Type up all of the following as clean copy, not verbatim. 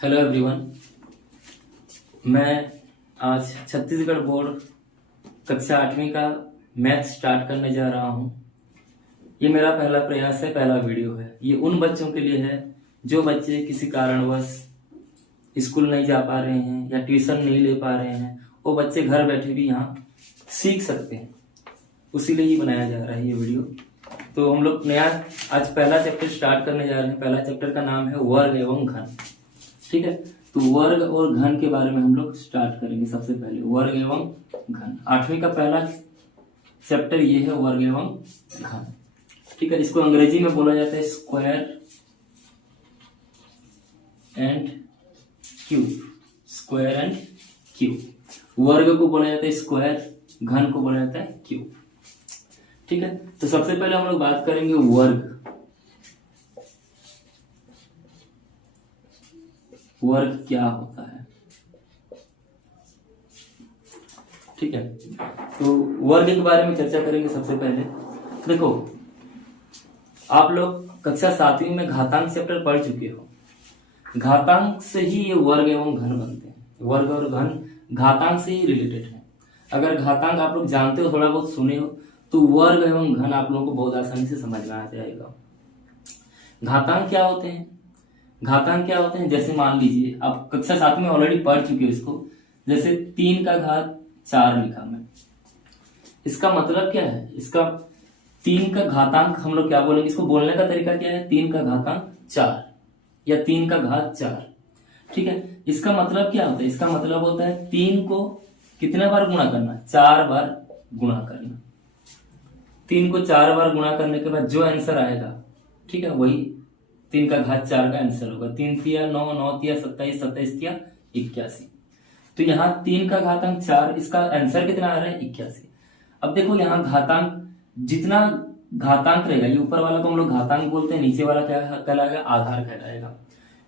Hello everyone. मैं आज Chhattisgarh board कक्षा 8वीं का मैथ स्टार्ट करने जा रहा हूँ। ये मेरा पहला प्रयास है, पहला वीडियो है। ये उन बच्चों के लिए है जो बच्चे किसी कारणवश स्कूल नहीं जा पा रहे हैं या ट्यूशन नहीं ले पा रहे हैं। वो बच्चे घर बैठे भी यहाँ सीख सकते हैं, उसी लिए ही बनाया जा रहा है ये वीडियो। तो हम लोग नया आज पहला चैप्टर स्टार्ट करने जा रहे हैं। पहला चैप्टर का नाम है वर्ग एवं घन। ठीक है, तो वर्ग और घन के बारे में हम लोग स्टार्ट करेंगे। सबसे पहले वर्ग एवं घन, 8वीं का पहला चैप्टर ये है, वर्ग एवं घन। ठीक है, इसको अंग्रेजी में बोला जाता है square and cube. Square and cube. वर्ग को बोला जाता है स्क्वायर, घन को बोला जाता है क्यूब। ठीक है, तो सबसे पहले हम लोग बात करेंगे वर्ग। वर्ग क्या होता है? ठीक है, तो वर्ग के बारे में चर्चा करेंगे। सबसे पहले देखो, आप लोग कक्षा 7वीं में घातांक चैप्टर पढ़ चुके हो। घातांक से ही ये वर्ग एवं घन बनते हैं। वर्ग और घन घातांक से ही रिलेटेड है। अगर घातांक आप लोग जानते हो, थोड़ा बहुत सुने हो, तो वर्ग एवं घन आप लोगों को बहुत आसानी से समझ में आ जाएगा। घातांक क्या होते हैं? घातांक क्या होते हैं, जैसे मान लीजिए आप कक्षा 7 में ऑलरेडी पढ़ चुके हो इसको। जैसे 3 का घात 4 लिखा मैं, इसका मतलब क्या है? इसका 3 का घातांक हम लोग क्या बोलेंगे? इसको बोलने का तरीका क्या है? 3 का घातांक 4 या 3 का घात 4। ठीक है, इसका मतलब क्या होता है? इसका मतलब होता है 3 को कितने बार गुणा करना? 4 बार गुणा करना। 3 को 4 बार गुणा करने के बाद जो आंसर आएगा, ठीक है, वही 3 का घात 4 का आंसर होगा। 3 तिया 9, 9 तिया 27, 27 तिया 81। तो यहाँ 3 का घातांक 4, इसका आंसर कितना आ रहा है? 81। अब देखो, यहाँ घातांक जितना घातांक रहेगा, ये ऊपर वाला को हम लोग घातांक बोलते हैं, नीचे वाला क्या कहलाएगा? आधार कहलाएगा।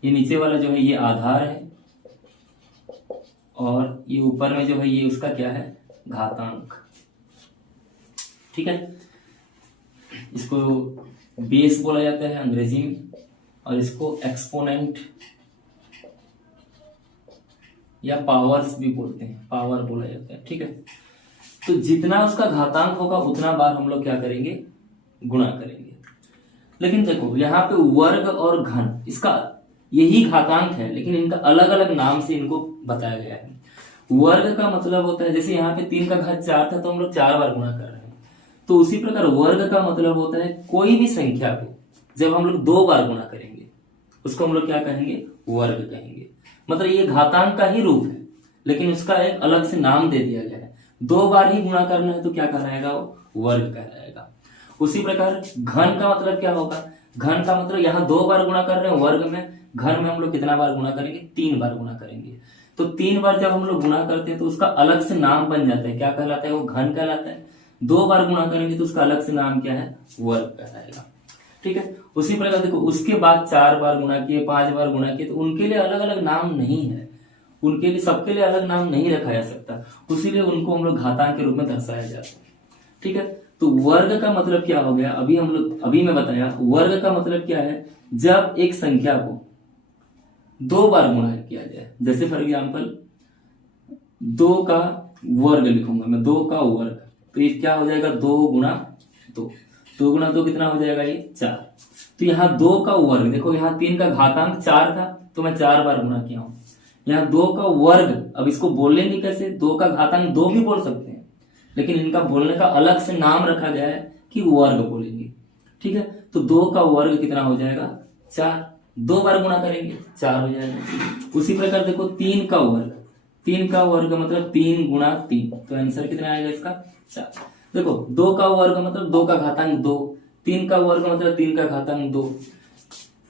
ये नीचे वाला जो है ये आधार है, और ये ऊपर में जो है ये उसका क्या है? घातांक। ठीक है, इसको बेस बोला जाता है अंग्रेजी में, और इसको एक्सपोनेंट या पावर्स भी बोलते हैं, पावर बोला जाता है। ठीक है, तो जितना उसका घातांक होगा उतना बार हम लोग क्या करेंगे? गुणा करेंगे। लेकिन देखो, यहाँ पे वर्ग और घन इसका यही घातांक है, लेकिन इनका अलग अलग नाम से इनको बताया गया है। वर्ग का मतलब होता है, जैसे यहाँ पे 3 का घात 4 था तो हम लोग 4 बार गुणा कर रहे हैं, तो उसी प्रकार वर्ग का मतलब होता है कोई भी संख्या को जब हम लोग 2 बार गुणा करेंगे उसको हम लोग क्या कहेंगे? वर्ग कहेंगे। मतलब ये घातांक का ही रूप है, लेकिन उसका एक अलग से नाम दे दिया गया है। 2 बार ही गुणा करना है तो क्या कहलाएगा? वो वर्ग कहलाएगा। उसी प्रकार घन का मतलब क्या होगा? घन का मतलब यहाँ 2 बार गुणा कर रहे हैं वर्ग में, घन में हम लोग कितना बार गुणा करेंगे? 3 बार गुणा करेंगे। तो 3 बार जब हम लोग गुणा करते हैं तो उसका अलग से नाम बन जाता है। क्या कहलाता है? वो घन कहलाता है। 2 बार गुणा करेंगे तो उसका अलग से नाम क्या है? वर्ग कहलाएगा। ठीक है, उसी प्रकार देखो, उसके बाद 4 बार गुणा किए, 5 बार गुणा किए, तो उनके लिए अलग अलग नाम नहीं है। उनके लिए सबके लिए अलग नाम नहीं रखा जा सकता, उसीलिए उनको हम लोग घातांक के रूप में दर्शाया जाता है। ठीक है, तो वर्ग का मतलब क्या हो गया? अभी मैं बताया वर्ग का मतलब क्या है? जब एक संख्या को 2 बार गुणा किया जाए। जैसे फॉर एग्जाम्पल 2 का वर्ग लिखूंगा मैं, 2 का वर्ग, तो ये क्या हो जाएगा? 2 गुणा 2। 2 गुणा 2 कितना हो जाएगा? ये 4। तो यहाँ 2 का वर्ग, देखो यहाँ 3 का घातांक 4 था तो मैं 4 बार गुणा किया हूं। यहाँ 2 का वर्ग, अब इसको बोलेंगे कैसे? 2 का घातांक 2 भी बोल सकते हैं, लेकिन इनका बोलने का अलग से नाम रखा गया है कि वर्ग बोलेंगे। ठीक है, तो 2 का वर्ग कितना हो जाएगा? 4। 2 बार गुणा करेंगे 4 हो जाएगा। उसी प्रकार देखो 3 का वर्ग, 3 का वर्ग मतलब 3 गुणा 3, तो आंसर कितना आएगा इसका? 4। देखो 2 का वर्ग मतलब 2 का घातांक 2, 3 का वर्ग मतलब 3 का घातांक 2।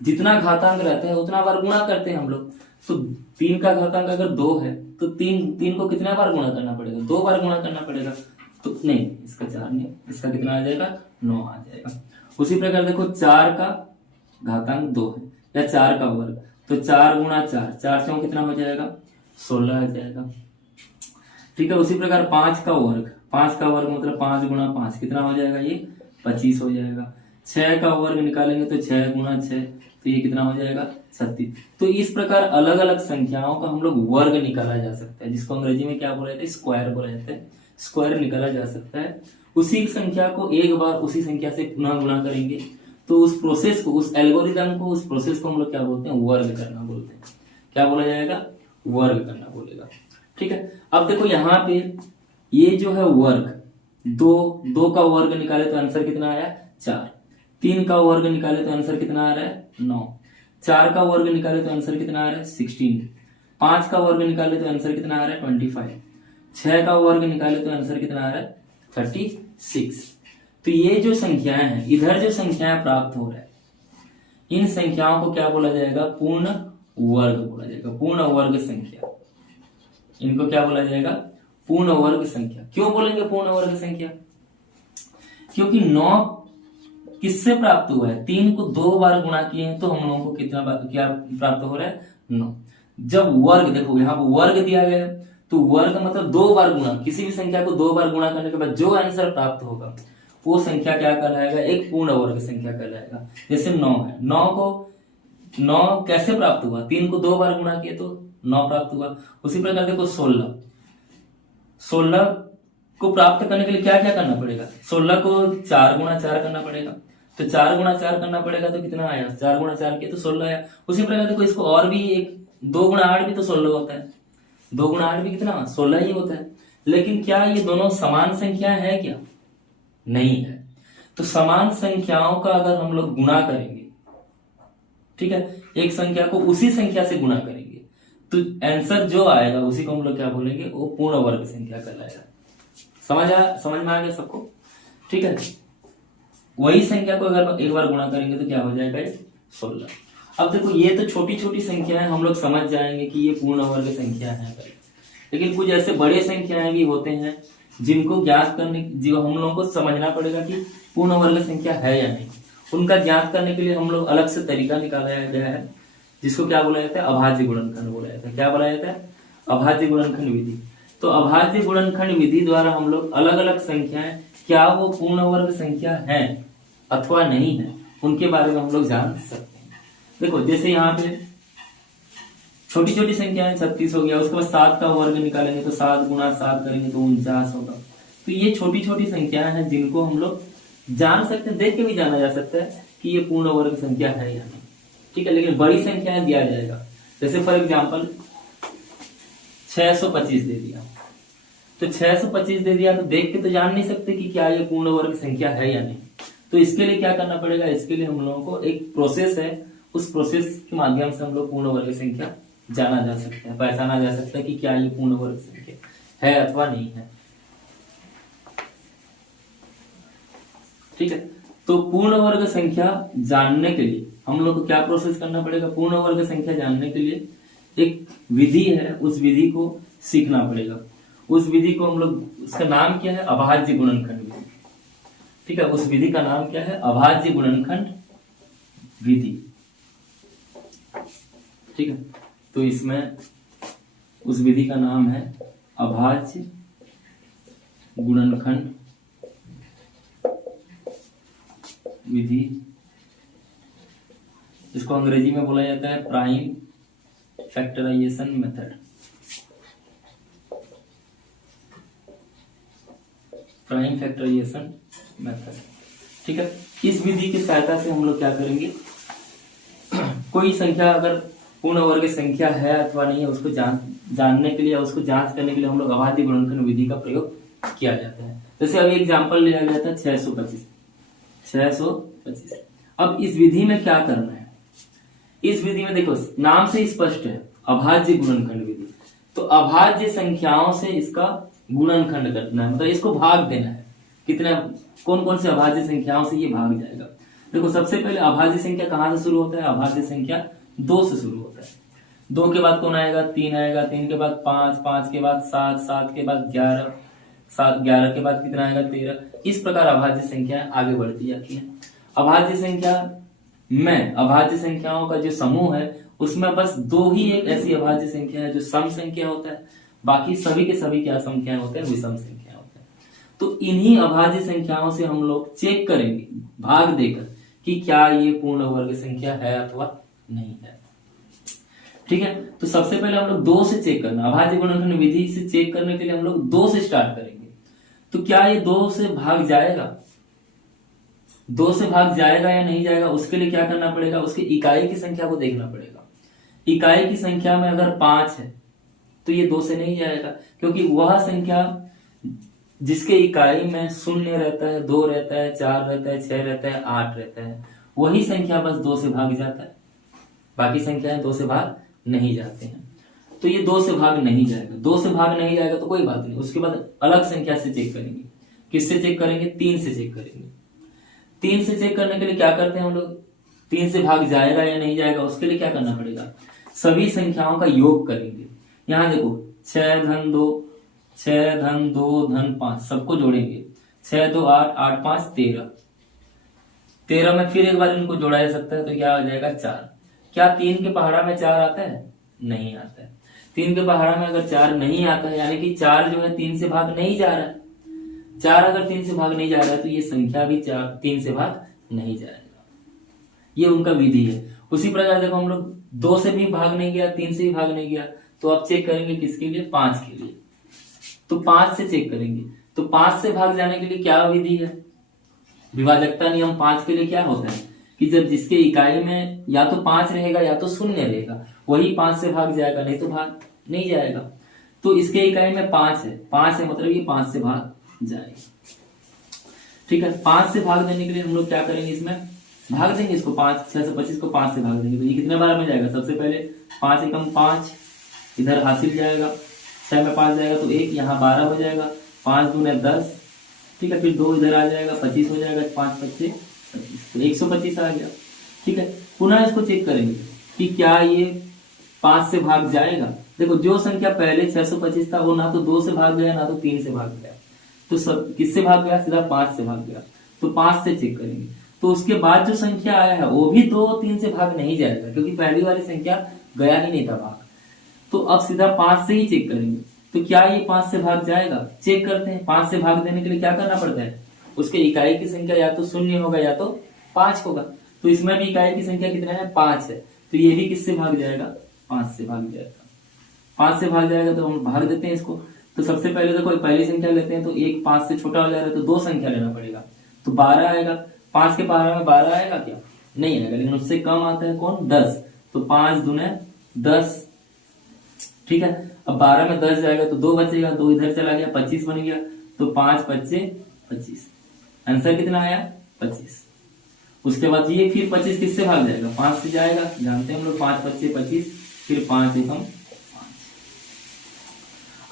जितना घातांक रहता है उतना बार गुणा करते हैं हम लोग। तो 3 का घातांक अगर 2 है तो 3 को कितना बार गुणा करना पड़ेगा? 2 बार गुणा करना पड़ेगा। तो नहीं, इसका 4 नहीं, इसका कितना आ जाएगा? 9 आ जाएगा। उसी प्रकार देखो 4 का घातांक 2 है या 4 का वर्ग, तो 4 गुणा 4, 4 चौक कितना हो जाएगा? 16 आ जाएगा। ठीक है, उसी प्रकार 5 का वर्ग, 5 का वर्ग मतलब 5 गुणा 5 कितना हो जाएगा? ये 25 हो जाएगा। 6 का वर्ग निकालेंगे तो 6 गुणा 6, तो ये कितना हो जाएगा? 36। तो इस प्रकार अलग अलग संख्याओं का हम लोग वर्ग निकाला जा सकता है, जिसको अंग्रेजी में क्या बोला जाता है, स्क्वायर बोला जाता है। स्क्वायर निकाला जा सकता है। उसी संख्या को एक बार उसी संख्या से पुनः गुणा करेंगे तो उस प्रोसेस को, उस एल्गोरिदम को, उस प्रोसेस को हम लोग क्या बोलते हैं, वर्ग करना बोलते हैं। क्या बोला जाएगा, वर्ग करना बोलेगा। ठीक है। अब देखो यहाँ पे ये जो है वर्ग, दो का वर्ग निकाले तो आंसर कितना आया, 4। 3 का वर्ग निकाले तो आंसर कितना आ रहा है, 9। 4 का वर्ग निकाले तो आंसर कितना आ रहा है, 16। 5 का वर्ग निकाले तो आंसर कितना आ रहा है, 25। 6 का वर्ग निकाले तो आंसर कितना आ रहा है, 36। तो ये जो संख्याएं हैं, इधर जो संख्याएं प्राप्त हो रहा है, इन संख्याओं को क्या बोला जाएगा, पूर्ण वर्ग बोला जाएगा। पूर्ण वर्ग संख्या, इनको क्या बोला जाएगा, पूर्ण वर्ग संख्या। क्यों बोलेंगे पूर्ण वर्ग संख्या, क्योंकि 9 किससे प्राप्त हुआ है, 3 को 2 बार गुणा किए हैं तो हम लोगों को कितना क्या प्राप्त हो रहा है, 9। जब वर्ग, देखो यहाँ पर वर्ग दिया गया है तो वर्ग मतलब 2 बार गुणा, किसी भी संख्या को 2 बार गुणा करने के बाद जो आंसर प्राप्त होगा वो संख्या क्या कहलाएगा, एक पूर्ण वर्ग संख्या कहलाएगा। जैसे 9 है, 9 कैसे प्राप्त हुआ, 3 को 2 बार गुणा किए तो 9 प्राप्त हुआ। उसी प्रकार देखो 16 को प्राप्त करने के लिए क्या क्या करना पड़ेगा, 16 को 4 गुणा 4 करना पड़ेगा। तो 4 गुणा 4 करना पड़ेगा तो कितना आया, 4 गुणा 4 किया तो 16 आया। उसी प्रकार देखो इसको और भी एक 2 गुणा 8 भी तो 16 होता है, 2 गुणा 8 भी कितना, 16 ही होता है। लेकिन क्या ये दोनों समान संख्याएं हैं क्या, नहीं है। तो समान संख्याओं का अगर हम लोग गुणा करेंगे, ठीक है, एक संख्या को उसी संख्या से गुणा करेंगे तो आंसर जो आएगा उसी को हम लोग क्या बोलेंगे, वो पूर्ण वर्ग संख्या कहलाएगा। समझ में आ गया सबको, ठीक है। वही संख्या को अगर एक बार गुणा करेंगे तो क्या हो जाएगा, 16। अब देखो ये तो छोटी छोटी संख्याएं हम लोग समझ जाएंगे कि ये पूर्ण वर्ग संख्या है, लेकिन कुछ ऐसे बड़े संख्याएं भी होते हैं जिनको ज्ञात करने, जो हम लोगों को समझना पड़ेगा कि पूर्ण वर्ग संख्या है या नहीं। उनका ज्ञात करने के लिए हम लोग अलग से तरीका निकाला गया है, जिसको क्या बोला जाता है, अभाज्य गुणनखंड बोला जाता है। क्या बोला जाता है, अभाज्य गुणनखंड विधि। तो अभाज्य गुणनखंड विधि द्वारा हम लोग अलग अलग संख्याएं, क्या वो पूर्ण वर्ग संख्या है अथवा नहीं है, उनके बारे में हम लोग जान सकते हैं। देखो जैसे यहाँ पे छोटी छोटी संख्याएं 36 हो गया, उसके बाद 7 का वर्ग निकालेंगे तो 7 गुणा 7 करेंगे तो 49 होगा। तो ये छोटी छोटी संख्याएं हैं जिनको हम लोग जान सकते हैं, देख के भी जाना जा सकता है कि ये पूर्ण वर्ग संख्या है या नहीं, ठीक है। लेकिन बड़ी संख्याएं दिया जाएगा, जैसे फॉर एग्जांपल 625 दे दिया, तो 625 दे दिया तो देख के तो जान नहीं सकते कि क्या ये पूर्ण वर्ग संख्या है या नहीं। तो इसके लिए क्या करना पड़ेगा, इसके लिए हम लोगों को एक प्रोसेस है, उस प्रोसेस के माध्यम से हम लोग पूर्ण वर्ग संख्या जाना जा सकता है, पहचाना जा सकता है कि क्या ये पूर्ण वर्ग संख्या है अथवा नहीं है, ठीक है। तो पूर्ण वर्ग संख्या जानने के लिए हम लोग को क्या प्रोसेस करना पड़ेगा, पूर्ण वर्ग संख्या जानने के लिए एक विधि है, उस विधि को सीखना पड़ेगा। उस विधि को हम लोग, उसका नाम क्या है, अभाज्य गुणनखंड विधि, ठीक है। उस विधि का नाम क्या है, अभाज्य गुणनखंड विधि, ठीक है। तो इसमें उस विधि का नाम है अभाज्य गुणनखंड विधि। इसको अंग्रेजी में बोला जाता है prime factorisation method. Prime factorisation method, ठीक है। इस विधि की सहायता से हम लोग क्या करेंगे, कोई संख्या अगर पूर्ण वर्ग संख्या है अथवा नहीं है, उसको जानने के लिए, उसको जांच करने के लिए हम लोग अभाज्य गुणनखंड विधि का प्रयोग किया जाता है। जैसे अभी एग्जांपल लिया गया था 625। अब इस विधि में क्या करना है, इस विधि में देखो नाम से स्पष्ट है, अभाज्य गुणनखंड विधि। तो अभाज्य संख्याओं से इसका गुणनखंड करना है, मतलब इसको भाग देना है। कितना, कौन कौन से अभाज्य संख्याओं से ये भाग जाएगा। देखो सबसे पहले अभाज्य संख्या कहां से शुरू होता है, अभाज्य संख्या 2 से शुरू होता है। 2 के बाद कौन आएगा, 3 आएगा, 3 के बाद 5, 5 के बाद 7, 7 के बाद 11, 7, 11 के बाद कितना आएगा, 13। इस प्रकार अभाज्य संख्याएं आगे बढ़ती जाती हैं। अभाज्य संख्या में, अभाज्य संख्याओं का जो समूह है उसमें बस 2 ही एक ऐसी अभाज्य संख्या है जो सम संख्या होता है, बाकी सभी के सभी क्या संख्याएं होते हैं, विषम संख्या होते हैं। तो इन्हीं अभाज्य संख्याओं से हम लोग चेक करेंगे भाग देकर कि क्या ये पूर्ण वर्ग संख्या है अथवा नहीं है, ठीक है, तो सबसे पहले हम लोग 2 से चेक करना, अभाज्य गुणनखंड विधि से चेक करने के लिए हम लोग 2 से स्टार्ट करेंगे। तो क्या ये 2 से भाग जाएगा, 2 से भाग जाएगा या नहीं जाएगा, उसके लिए क्या करना पड़ेगा, उसकी इकाई की संख्या को देखना पड़ेगा। इकाई की संख्या में अगर 5 है तो ये 2 से नहीं जाएगा, क्योंकि वह संख्या जिसके इकाई में 0 रहता है, 2 रहता है, 4 रहता है, 6 रहता है, 8 रहता है, वही संख्या बस 2 से भाग जाता है, बाकी संख्याएं 2 से भाग नहीं जाते हैं। तो ये 2 से भाग नहीं जाएगा, 2 से भाग नहीं जाएगा तो कोई बात नहीं, उसके बाद अलग संख्या से चेक करेंगे। किससे चेक करेंगे, 3 से चेक करेंगे। 3 से चेक करने के लिए क्या करते हैं हम लोग, 3 से भाग जाएगा या नहीं जाएगा, उसके लिए क्या करना पड़ेगा, सभी संख्याओं का योग करेंगे। यहां देखो 6 धन 2, 6 धन 2 धन 5 सबको जोड़ेंगे, 6 2 8, 8 5 13, 13 में फिर एक बार इनको जोड़ा जा सकता है, तो क्या हो जाएगा 4। क्या 3 के पहाड़ा में 4 आता है, नहीं आता है। 3 के पहाड़ा में अगर 4 नहीं आता है, यानी कि 4 जो है 3 से भाग नहीं जा रहा है। 4 अगर 3 से भाग नहीं जा रहा है तो ये संख्या भी 3 से भाग नहीं जाएगा। ये उनका विधि है। उसी प्रकार देखो हम लोग 2 से भी भाग नहीं गया, 3 से भी भाग नहीं गया, तो अब चेक करेंगे किसके लिए, 5 के लिए। तो 5 से चेक करेंगे, तो 5 से भाग जाने के लिए क्या विधि है, विभाजकता नियम 5 के लिए क्या होता है कि जब जिसके इकाई में या तो 5 रहेगा या तो 0 रहेगा, वही 5 से भाग जाएगा, नहीं तो भाग नहीं जाएगा। तो इसके इकाई में 5 है, 5 है मतलब ये 5 से भाग जाएगा। ठीक है, 5 से भाग देने के लिए हम लोग क्या करेंगे, इसमें भाग देंगे इसको 5, 625 को 5 से भाग देंगे, तो ये कितने बार में जाएगा, सबसे पहले 5 एकम 5 इधर हासिल जाएगा, 6 में 5 जाएगा तो 1, यहाँ 12 हो जाएगा, 5 दूने 10, ठीक है, फिर 2 इधर आ जाएगा, 25 हो जाएगा, 5 25 25, तो 125 आ गया। ठीक है, पुनः इसको चेक करेंगे कि क्या ये 5 से भाग जाएगा। देखो जो संख्या पहले 625 था वो ना तो 2 से भाग गया ना तो 3 से भाग गया, तो सब किससे भाग गया, सीधा 5 से भाग गया। तो 5 से चेक करेंगे, तो उसके बाद जो संख्या आया है वो भी 2 3 से भाग नहीं जाएगा, क्योंकि पहली वाली संख्या गया ही नहीं था भाग। तो अब सीधा 5 से ही चेक करेंगे, तो क्या ये 5 से भाग जाएगा, चेक करते हैं। 5 से भाग देने के लिए क्या करना पड़ता है, उसके इकाई की संख्या या तो 0 होगा या तो 5 होगा। तो इसमें भी इकाई की संख्या कितना है, 5 है, तो ये भी किससे भाग जाएगा, 5 से भाग जाएगा। 5 से भाग जाएगा तो हम भाग देते हैं इसको। तो सबसे पहले तो कोई पहली संख्या लेते हैं, तो 1 5 से छोटा हो जा रहा है तो 2 संख्या लेना पड़ेगा, तो 12 आएगा। 5 के पहाड़ा में 12 आएगा क्या, नहीं आएगा, लेकिन उससे कम आता है कौन, 10, तो 5 दूने 10। ठीक है, अब 12 में 10 जाएगा तो 2 बचेगा, 2 इधर चला गया, 25 बन गया, तो 5 5 25, आंसर कितना आया, 25। उसके बाद ये फिर 25 किससे भाग जाएगा, 5 से जाएगा, जानते हैं हम लोग 5 5 25, फिर 5 एकम 5।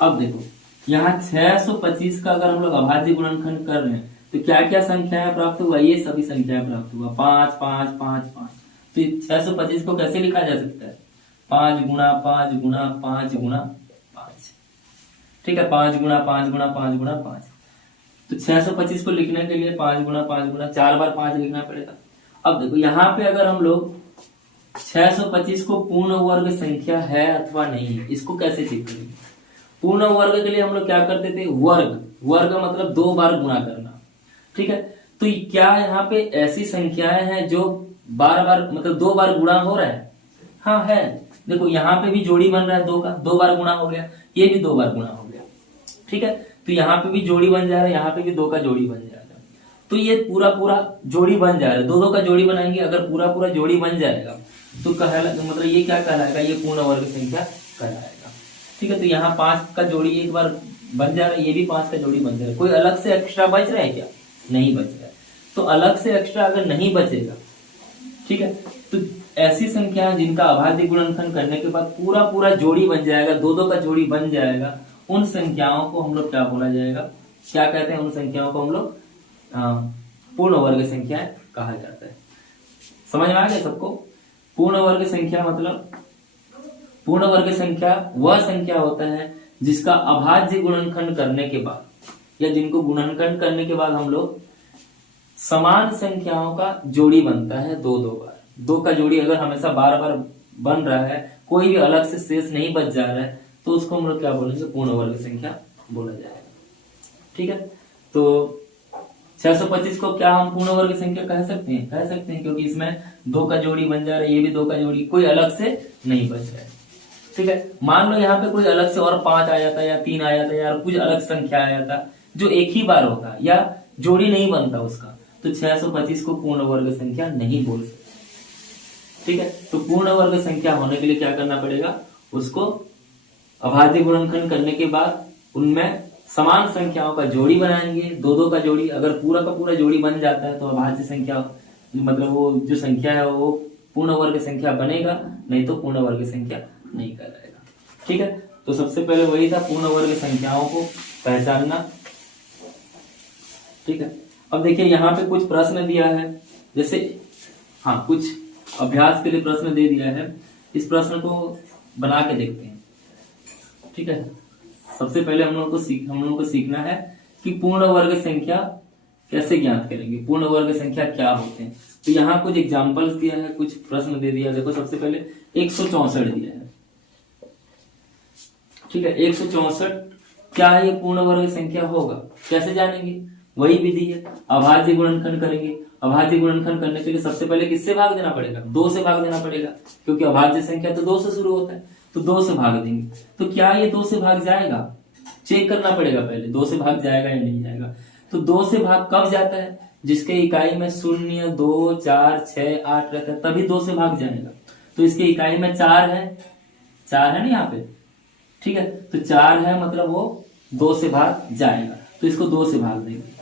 अब देखो यहाँ 625 का अगर हम लोग अभाज्य गुणनखंड कर रहे हैं तो क्या क्या संख्याएं प्राप्त हुआ, ये सभी संख्याएं प्राप्त हुआ, 5 5 5 5। तो 625 को कैसे लिखा जा सकता है, 5 गुणा 5 गुणा 5 गुणा 5। ठीक है, 5 गुणा 5 गुणा 5 गुणा 5। तो 625 को लिखने के लिए 5 गुणा 5 गुणा 4 बार 5 लिखना पड़ेगा। अब देखो यहाँ पे अगर हम लोग 625 को पूर्ण वर्ग संख्या है अथवा नहीं है, इसको कैसे चेक करेंगे। पूर्ण वर्ग के लिए हम लोग क्या करते थे, वर्ग, वर्ग मतलब 2 बार गुणा करना। ठीक है, तो क्या यहाँ पे ऐसी संख्याएं हैं जो बार बार मतलब 2 बार गुणा हो रहा है, हाँ है। देखो यहाँ पे भी जोड़ी बन रहा है 2 का, 2 बार गुणा हो गया, ये भी 2 बार गुणा हो गया। ठीक है, तो यहाँ पे भी जोड़ी बन जा रहा है, यहाँ पे भी 2 का जोड़ी बन जा रहा है, तो ये पूरा पूरा जोड़ी बन जा रहा है। 2 का जोड़ी बनाएंगे, अगर पूरा पूरा जोड़ी बन जाएगा तो मतलब ये क्या कहलाएगा, ये पूर्ण वर्ग संख्या कहलाएगा। ठीक है, तो यहाँ 5 का जोड़ी एक बार बन जा रहा है, ये भी 5 का जोड़ी बन जा रहा है। कोई अलग से एक्स्ट्रा बच रहा है क्या, नहीं बच रहा है। तो अलग से एक्स्ट्रा अगर नहीं बचेगा, ठीक है, तो ऐसी संख्या जिनका अभाज्य गुणनखंड करने के बाद पूरा पूरा जोड़ी बन जाएगा, 2 का जोड़ी बन जाएगा, उन संख्याओं को हम लोग क्या बोला जाएगा, क्या कहते हैं, उन संख्याओं को हम लोग पूर्ण वर्ग संख्या कहा जाता है। समझ में आ गया सबको। पूर्ण वर्ग संख्या मतलब, पूर्ण वर्ग संख्या वह संख्या होता है जिसका अभाज्य गुणनखंड करने के बाद या जिनको गुणनखंड करने के बाद हम लोग समान संख्याओं का जोड़ी बनता है 2 बार। 2 का जोड़ी अगर हमेशा बार बार बन रहा है, कोई भी अलग से शेष नहीं बच जा रहा है, तो उसको हम लोग क्या बोलेंगे, पूर्ण वर्ग संख्या बोला जाएगा। ठीक है, तो 625 को क्या हम पूर्ण वर्ग संख्या कह सकते हैं, कह सकते हैं, क्योंकि इसमें 2 का जोड़ी बन जा रहा है, ये भी 2 का जोड़ी, कोई अलग से नहीं बच रहा है। ठीक है, मान लो यहाँ पे कोई अलग से और 5 आ जाता या 3 आ जाता या कुछ अलग संख्या आ जाता जो एक ही बार होता या जोड़ी नहीं बनता उसका, तो 625 को पूर्ण वर्ग संख्या नहीं बोल सकते। ठीक है, तो पूर्ण वर्ग संख्या होने के लिए क्या करना पड़ेगा, उसको अभाज्य गुणनखंड करने के बाद उनमें समान संख्याओं का जोड़ी बनाएंगे, दो दो का जोड़ी। अगर पूरा का पूरा जोड़ी बन जाता है तो अभाज्य संख्या मतलब वो जो संख्या है वो पूर्ण वर्ग संख्या बनेगा, नहीं तो पूर्ण वर्ग संख्या नहीं कहलाएगा। ठीक है, तो सबसे पहले वही था पूर्ण वर्ग संख्याओं को पहचानना। ठीक है, अब देखिए यहाँ पे कुछ प्रश्न दिया है, जैसे हाँ कुछ अभ्यास के लिए प्रश्न दे दिया है, इस प्रश्न को बना के देखते हैं। ठीक है, सबसे पहले हम लोगों को सीखना है कि पूर्ण वर्ग संख्या कैसे ज्ञात करेंगे, पूर्ण वर्ग संख्या क्या होते हैं। तो यहाँ कुछ एग्जांपल्स दिया है, कुछ प्रश्न दे दिया। देखो सबसे पहले 164 दिया है। ठीक है, 164 क्या है, ये पूर्ण वर्ग संख्या होगा, कैसे जानेंगे, वही विधि है, अभाज्य गुणनखंड करेंगे। अभाज्य गुणनखंड करने के लिए सबसे पहले किससे भाग देना पड़ेगा, 2 से भाग देना पड़ेगा, क्योंकि अभाज्य संख्या तो 2 से शुरू होता है, तो 2 से भाग देंगे। तो क्या ये 2 से भाग जाएगा, चेक करना पड़ेगा पहले 2 से भाग जाएगा या नहीं जाएगा। तो 2 से भाग कब जाता है, जिसके इकाई में 0, 2, 4, 6, 8 रहता है, तभी 2 से भाग जाएगा। तो इसके इकाई में 4 है ना यहाँ पे। ठीक है, तो 4 है मतलब वो 2 से भाग जाएगा, तो इसको 2 से भाग देंगे।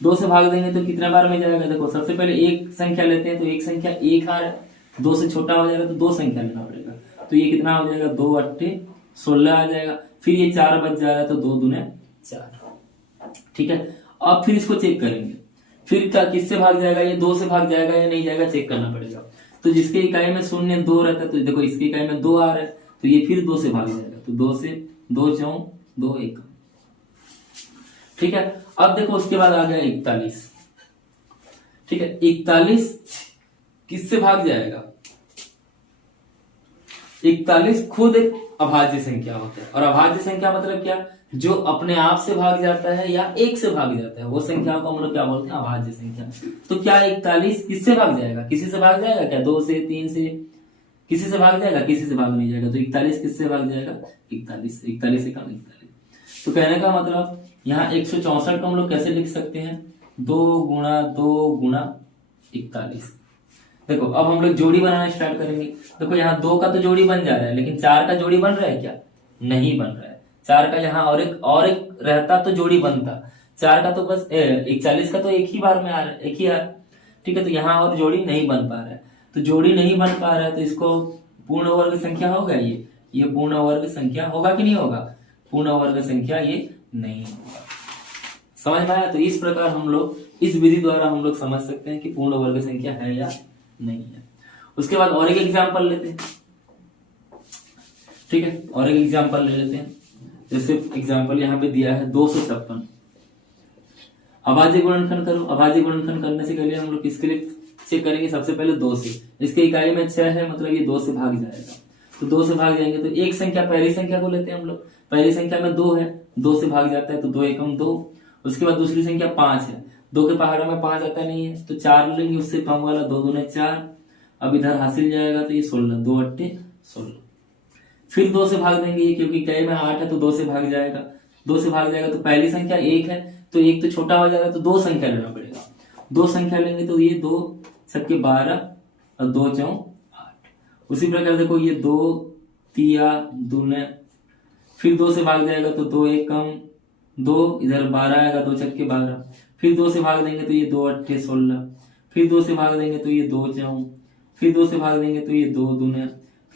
2 से भाग देंगे तो कितने बार में जाएगा, देखो सबसे पहले एक संख्या लेते हैं, तो एक संख्या 1 आ रहा है, 2 से छोटा हो जाएगा तो 2 संख्या लेना पड़ेगा, तो ये कितना हो जाएगा, 2 8 16 आ जाएगा। फिर ये 4 बच जा रहा है, तो 2 दूने 4। ठीक है, अब फिर इसको चेक करेंगे, फिर क्या किससे भाग जाएगा, ये 2 से भाग जाएगा या नहीं जाएगा, चेक करना पड़ेगा। तो जिसके इकाई में 0, 2 रहता है, तो देखो इसकी इकाई में 2 आ रहा है, तो ये फिर 2 से भाग जाएगा, तो 2 से 2 4 2 1। ठीक है, अब देखो उसके बाद आ गया 41। ठीक है, 41 किससे भाग जाएगा, 41 खुद एक अभाज्य संख्या होता है, और अभाज्य संख्या मतलब क्या, जो अपने आप से भाग जाता है या 1 से भाग जाता है, वो संख्या को हम लोग क्या बोलते हैं, अभाज्य संख्या। तो क्या 41 किससे भाग जाएगा, किसी से भाग जाएगा क्या, 2 से 3 से, किसी से भाग जाएगा, किसी से भाग नहीं जाएगा। तो 41 किससे भाग जाएगा, 41 से कम 41। तो कहने का मतलब यहाँ 164 को हम लोग कैसे लिख सकते हैं, 2 गुणा 2 गुणा 41। देखो अब हम लोग जोड़ी बनाना स्टार्ट करेंगे। देखो यहाँ 2 का तो जोड़ी बन जा रहा है, लेकिन 4 का जोड़ी बन रहा है क्या, नहीं बन रहा है। 4 का यहाँ और एक रहता तो जोड़ी बनता, 4 का तो बस 41 का तो एक ही बार में आ रहा है, एक ही आ रहा है। ठीक है, तो यहाँ और जोड़ी नहीं बन पा रहा है, तो जोड़ी नहीं बन पा रहा है, तो इसको पूर्ण वर्ग संख्या होगा, ये पूर्ण वर्ग संख्या होगा कि नहीं होगा, पूर्ण वर्ग संख्या ये नहीं होगा। समझ में आया। तो इस प्रकार हम लोग इस विधि द्वारा हम लोग समझ सकते हैं कि पूर्ण वर्ग संख्या है या नहीं है। उसके बाद और एक एग्जांपल लेते हैं। ठीक है, और एक एग्जांपल ले लेते हैं। जैसे एग्जांपल यहाँ पे दिया है 256। अभाज्य गुणनखंड करो। अभाज्य गुणनखंड करने से पहले हम लोग किसके लिए चेक करेंगे, सबसे पहले 2 से। इसके इकाई में 6 है, मतलब ये 2 से भाग जाएगा, तो 2 से भाग जाएंगे तो एक संख्या, पहली संख्या को लेते हैं हम लोग। पहली संख्या में 2 है, 2 से भाग जाता है, तो 2 एकम 2। उसके बाद दूसरी संख्या 5 है, 2 के पहाड़ों में 5 आता नहीं है, तो 4 लेंगे, उससे कम वाला 2 दूने 4। अब इधर हासिल जाएगा, तो ये 16, 2 8 16। फिर 2 से भाग देंगे, क्योंकि इकाई में 8 है, तो 2 से भाग जाएगा। 2 से भाग जाएगा तो पहली संख्या 1 है, तो 1 तो छोटा हो जाएगा, तो 2 संख्या लेना पड़ेगा। 2 संख्या लेंगे तो ये 2 सबके 12 और 2 4 8। उसी प्रकार देखो ये 2 3 दूने, फिर 2 से भाग जाएगा तो 2 1 कम 2, इधर 12 आएगा, 2 छक्के 12। फिर 2 से भाग देंगे तो ये 2 8 16। फिर 2 से भाग देंगे तो ये 2 4। फिर 2 से भाग देंगे तो ये 2 दूने।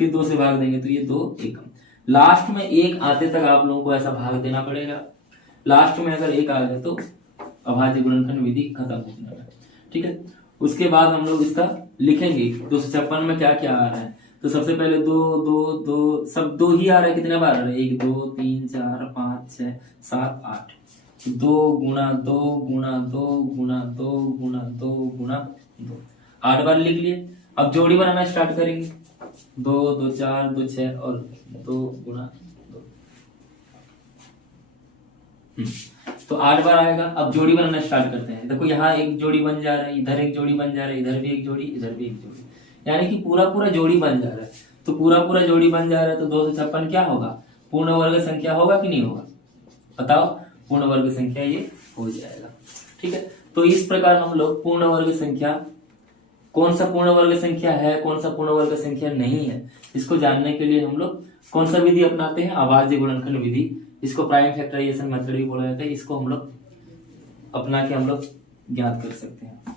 फिर 2 से भाग देंगे तो ये 2 1। लास्ट में 1 आते तक आप लोगों को ऐसा भाग देना पड़ेगा। लास्ट में अगर 1 आ जाए तो अभाज्य गुणनखंड विधि खत्म हो जाएगा। ठीक है, उसके बाद हम लोग इसका लिखेंगे 256 में क्या क्या आ रहा है। तो सबसे पहले 2 2 2 सब 2 ही आ रहा है। कितने बार आ रहा है, 1 2 3 4 5 6 7 8। 2 गुणा 2 गुणा 2 गुणा 2 गुणा 2 गुणा 2, 8 बार लिख लिए। अब जोड़ी बनाना स्टार्ट करेंगे। 2 2 4 2 6 और 2 गुणा 2। तो 8 बार आएगा। अब जोड़ी बनाना स्टार्ट करते हैं। देखो यहाँ एक जोड़ी बन जा रहा है, इधर एक जोड़ी बन जा रहा है, इधर भी एक जोड़ी, इधर भी एक जोड़ी, यानी कि पूरा पूरा जोड़ी बन जा रहा है। तो पूरा पूरा जोड़ी बन जा रहा है, तो 256 क्या होगा, पूर्ण वर्ग संख्या होगा कि नहीं होगा, बताओ। पूर्ण वर्ग संख्या ये हो जाएगा। ठीक है, तो इस प्रकार हम लोग पूर्ण वर्ग संख्या, कौन सा पूर्ण वर्ग संख्या है, कौन सा पूर्ण वर्ग संख्या नहीं है, इसको जानने के लिए हम लोग कौन सा विधि अपनाते हैं, अभाज्य गुणनखंड विधि। इसको प्राइम फैक्टराइजेशन मेथड भी बोला जाता है। इसको हम लोग अपना के हम लोग ज्ञात कर सकते हैं।